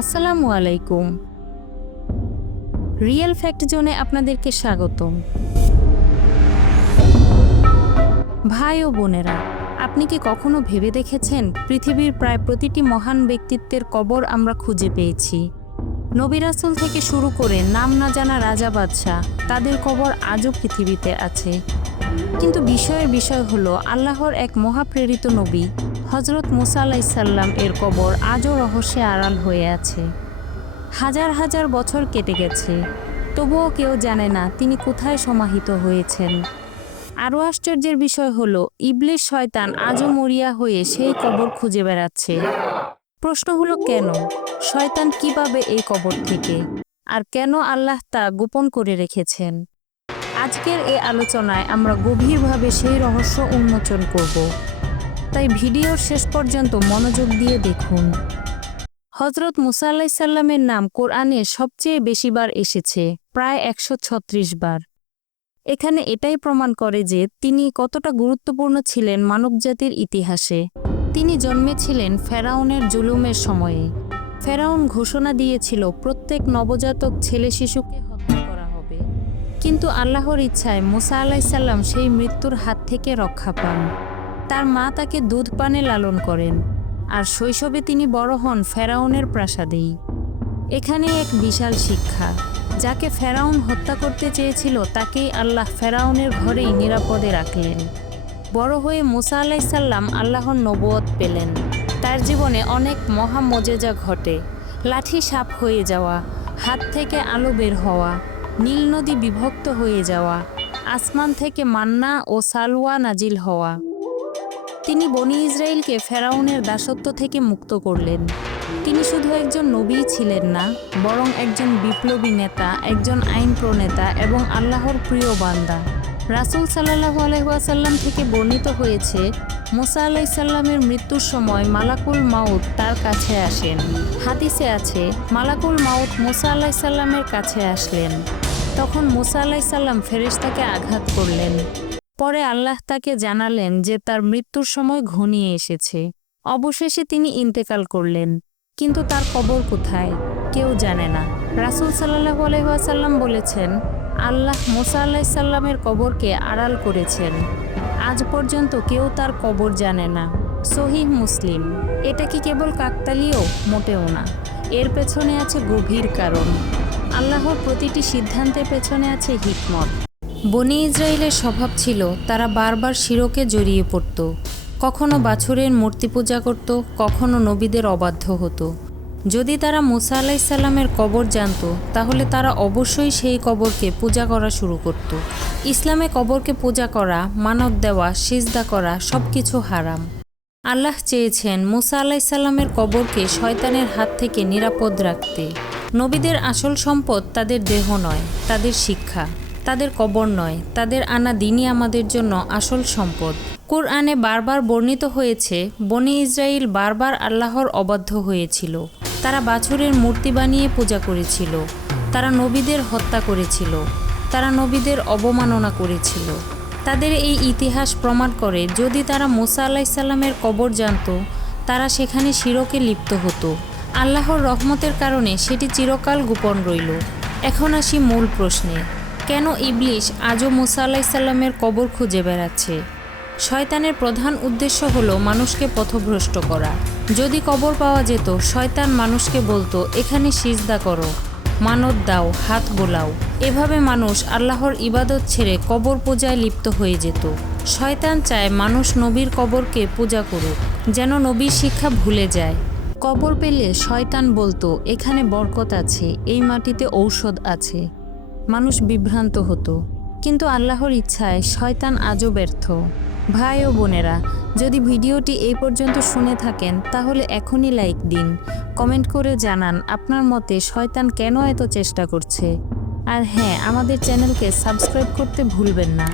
আসসালামু আলাইকুম। Real fact জোনে আপনাদেরকে স্বাগতম। ভাই ও বোনেরা, আপনি কি কখনো ভেবে দেখেছেন পৃথিবীর প্রায় প্রতিটি মহান ব্যক্তিত্বের কবর আমরা খুঁজে পেয়েছি? নবিরাসুল থেকে শুরু করে নাম না জানা রাজা বাদশাহ তাদের কবর আজও পৃথিবীতে আছে। কিন্তু বিষয়ের বিষয় হলো আল্লাহর এক মহাপ্রেরিত নবী হজরত মুসা আলাইসাল্লাম এর কবর আজও রহস্যে আড়াল হয়ে আছে। হাজার হাজার বছর কেটে গেছে, তবুও কেউ জানে না তিনি কোথায় সমাহিত হয়েছেন। আরও আশ্চর্যের বিষয় হলো ইবলিশ শয়তান আজও মরিয়া হয়ে সেই কবর খুঁজে বেড়াচ্ছে। প্রশ্ন হলো কেন? শয়তান কীভাবে এই কবর থেকে? আর কেন আল্লাহ তা গোপন করে রেখেছেন? আজকের এই আলোচনায় আমরা গভীরভাবে সেই রহস্য উন্মোচন করব। তাই ভিডিওর শেষ পর্যন্ত মনোযোগ দিয়ে দেখুন। হজরত মুসা আলাইসাল্লামের নাম কোরআনে সবচেয়ে বেশিবার এসেছে, প্রায় একশো ছত্রিশ বার। এখানে এটাই প্রমাণ করে যে তিনি কতটা গুরুত্বপূর্ণ ছিলেন মানবজাতির ইতিহাসে। তিনি জন্মেছিলেন ফেরাউনের জুলুমের সময়ে। ফেরাউন ঘোষণা দিয়েছিল, প্রত্যেক নবজাতক ছেলে শিশুকে হত্যা করা হবে। কিন্তু আল্লাহর ইচ্ছায় মুসা আলাইসাল্লাম সেই মৃত্যুর হাত থেকে রক্ষা পান। তার মা তাকে দুধ পানে লালন করেন, আর শৈশবে তিনি বড় হন ফেরাউনের প্রাসাদেই। এখানে এক বিশাল শিক্ষা, যাকে ফেরাউন হত্যা করতে চেয়েছিল তাকেই আল্লাহ ফেরাউনের ঘরেই নিরাপদে রাখলেন। বড় হয়ে মুসা আলাইসাল্লাম আল্লাহর নবুয়ত পেলেন। তার জীবনে অনেক মহা মজেজা ঘটে, লাঠি সাপ হয়ে যাওয়া, হাত থেকে আলো বের হওয়া, নীল নদী বিভক্ত হয়ে যাওয়া, আসমান থেকে মান্না ও সালওয়া নাজিল হওয়া। তিনি বনি ইসরায়েলকে ফেরাউনের দাসত্ব থেকে মুক্ত করলেন। তিনি শুধু একজন নবীই ছিলেন না, বরং একজন বিপ্লবী নেতা, একজন আইন প্রণেতা এবং আল্লাহর প্রিয় বান্দা। রাসুল সাল্লাহ আলহাসাল্লাম থেকে বর্ণিত হয়েছে, মোসা আলাইসাল্লামের মৃত্যুর সময় মালাকুল মাউত তার কাছে আসেন। হাদিসে আছে, মালাকুল মাউত মোসা আলাইসাল্লামের কাছে আসলেন। তখন মোসা আলাইসাল্লাম ফেরেশতাকে আঘাত করলেন। পরে আল্লাহ তাকে জানালেন যে তার মৃত্যুর সময় ঘনিয়ে এসেছে। অবশেষে তিনি ইন্তেকাল করলেন। কিন্তু তার কবর কোথায়? কেউ জানে না। রাসুল সাল্লাহ আলহাসাল্লাম বলেছেন, আল্লাহ মোসা আলাহিসাল্লামের কবরকে আড়াল করেছেন। আজ পর্যন্ত কেউ তার কবর জানে না। সহিহ মুসলিম, এটা কি কেবল কাকতালীয়? মোটেও না। এর পেছনে আছে গভীর কারণ। আল্লাহর প্রতিটি সিদ্ধান্তের পেছনে আছে হিকমত। বনি ইসরায়েলের স্বভাব ছিল, তারা বারবার শিরকে জড়িয়ে পড়ত। কখনো বাছুরের মূর্তি পূজা করত, কখনো নবীদের অবাধ্য হতো। যদি তারা মুসা আলাইসাল্লামের কবর জানত, তাহলে তারা অবশ্যই সেই কবরকে পূজা করা শুরু করত। ইসলামে কবরকে পূজা করা মানত দেওয়া, সিজদা করা সব কিছু হারাম। আল্লাহ চেয়েছেন মুসা আলাইসাল্লামের কবরকে শয়তানের হাত থেকে নিরাপদ রাখতে। নবীদের আসল সম্পদ তাদের দেহ নয়, তাদের শিক্ষা। তাদের কবর নয়, তাদের আনা দিনই আমাদের জন্য আসল সম্পদ। কোরআনে বারবার বর্ণিত হয়েছে, বনি ইসরায়েল বারবার আল্লাহর অবাধ্য হয়েছিল। তারা বাছুরের মূর্তি বানিয়ে পূজা করেছিল। তারা নবীদের হত্যা করেছিল। তারা নবীদের অবমাননা করেছিল। তাদের এই ইতিহাস প্রমাণ করে, যদি তারা মোসা আলাইসাল্লামের কবর জানত, তারা সেখানে শিরকে লিপ্ত হতো। আল্লাহর রহমতের কারণে সেটি চিরকাল গোপন রইল। এখন আসি মূল প্রশ্নে। কেন ইবলিশ আজও মুসা আলাইসাল্লামের কবর খুঁজে বেড়াচ্ছে? শয়তানের প্রধান উদ্দেশ্য হলো মানুষকে পথভ্রষ্ট করা। যদি কবর পাওয়া যেত, শয়তান মানুষকে বলতো, এখানে সিজদা করো, মানত দাও, হাত বোলাও। এভাবে মানুষ আল্লাহর ইবাদত ছেড়ে কবর পূজায় লিপ্ত হয়ে যেত। শয়তান চায় মানুষ নবীর কবরকে পূজা করুক, যেন নবীর শিক্ষা ভুলে যায়। কবর পেলে শয়তান বলতো, এখানে বরকত আছে, এই মাটিতে ঔষধ আছে। মানুষ বিভ্রান্ত হতো। কিন্তু আল্লাহর ইচ্ছায় শয়তান আজও ব্যর্থ। ভাই ও বোনেরা, যদি ভিডিওটি এই পর্যন্ত শুনে থাকেন, তাহলে এখনই লাইক দিন। কমেন্ট করে জানান আপনার মতে শয়তান কেন এত চেষ্টা করছে। আর হ্যাঁ আমাদের চ্যানেলকে সাবস্ক্রাইব করতে ভুলবেন না।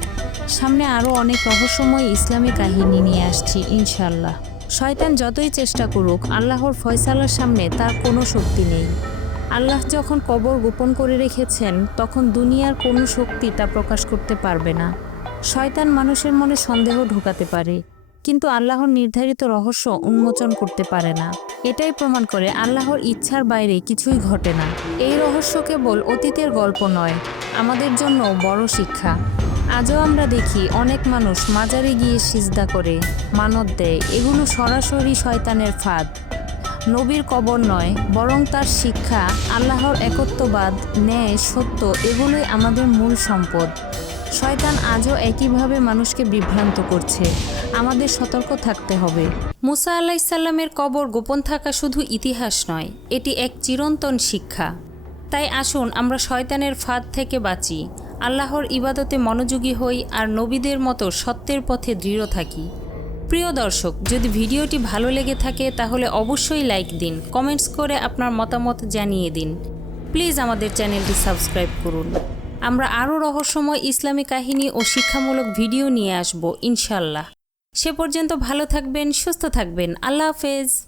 সামনে আরও অনেক রহস্যময় ইসলামী কাহিনী নিয়ে আসছি ইনশাল্লাহ শয়তান যতই চেষ্টা করুক, আল্লাহর ফয়সালার সামনে তার কোনো শক্তি নেই। আল্লাহ যখন কবর গোপন করে রেখেছেন, তখন দুনিয়ার কোনো শক্তি তা প্রকাশ করতে পারবে না। শয়তান মানুষের মনে সন্দেহ ঢোকাতে পারে, কিন্তু আল্লাহর নির্ধারিত রহস্য উন্মোচন করতে পারে না। এটাই প্রমাণ করে আল্লাহর ইচ্ছার বাইরে কিছুই ঘটে না। এই রহস্য কেবল অতীতের গল্প নয়, আমাদের জন্য বড় শিক্ষা। আজও আমরা দেখি অনেক মানুষ মাজারে গিয়ে সিজদা করে, মানত দেয়, এগুলো সরাসরি শয়তানের ফাঁদ। নবীর কবর নয়, বরং তার শিক্ষা, আল্লাহর একত্ববাদ, ন্যায়, সত্য, এগুলোই আমাদের মূল সম্পদ। শয়তান আজও একইভাবে মানুষকে বিভ্রান্ত করছে। আমাদের সতর্ক থাকতে হবে। মুসা আলাইসাল্লামের কবর গোপন থাকা শুধু ইতিহাস নয়, এটি এক চিরন্তন শিক্ষা। তাই আসুন, আমরা শয়তানের ফাঁদ থেকে বাঁচি। আল্লাহর ইবাদতে মনোযোগী হই আর নবীদের মতো সত্যের পথে দৃঢ় থাকি। প্রিয় দর্শক, যদি ভিডিওটি ভালো লেগে থাকে, তাহলে অবশ্যই লাইক দিন, কমেন্টস করে আপনার মতামত জানিয়ে দিন। প্লিজ আমাদের চ্যানেলটি সাবস্ক্রাইব করুন। আমরা আরও রহস্যময় ইসলামী কাহিনী ও শিক্ষামূলক ভিডিও নিয়ে আসব, ইনশাল্লাহ। সে পর্যন্ত ভালো থাকবেন, সুস্থ থাকবেন। আল্লাহ হাফেজ।